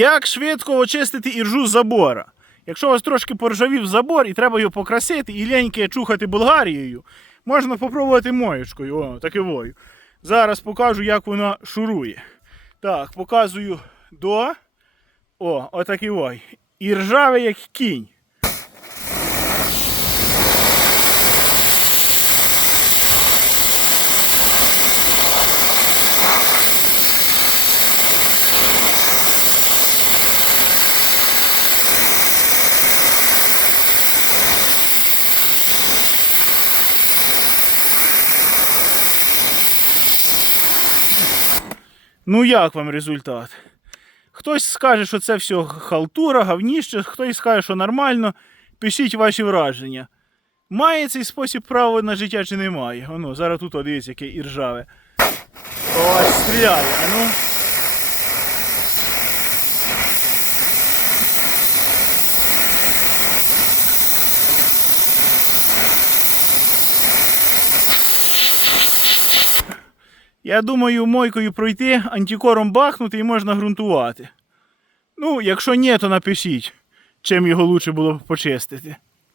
Як швидко очистити іржу забора? Якщо у вас трошки поржавів забор і треба його покрасити і леньке чухати Болгарією, можна попробувати моєчкою, о, такивою. Зараз покажу, як вона шурує. Так, показую до. О, отакий ой. І ржавий, як кінь. Ну як вам результат? Хтось скаже, що це все халтура, гавніще, хтось скаже, що нормально. Пишіть ваші враження. Має цей спосіб право на життя чи немає? Оно, зараз тут о, дивіться, яке іржаве. Ось стріляє, а ну. Я думаю, мойкою пройти, антикором бахнути і можна ґрунтувати. Ну, якщо ні, то напишіть, чим його лучше було б почистити.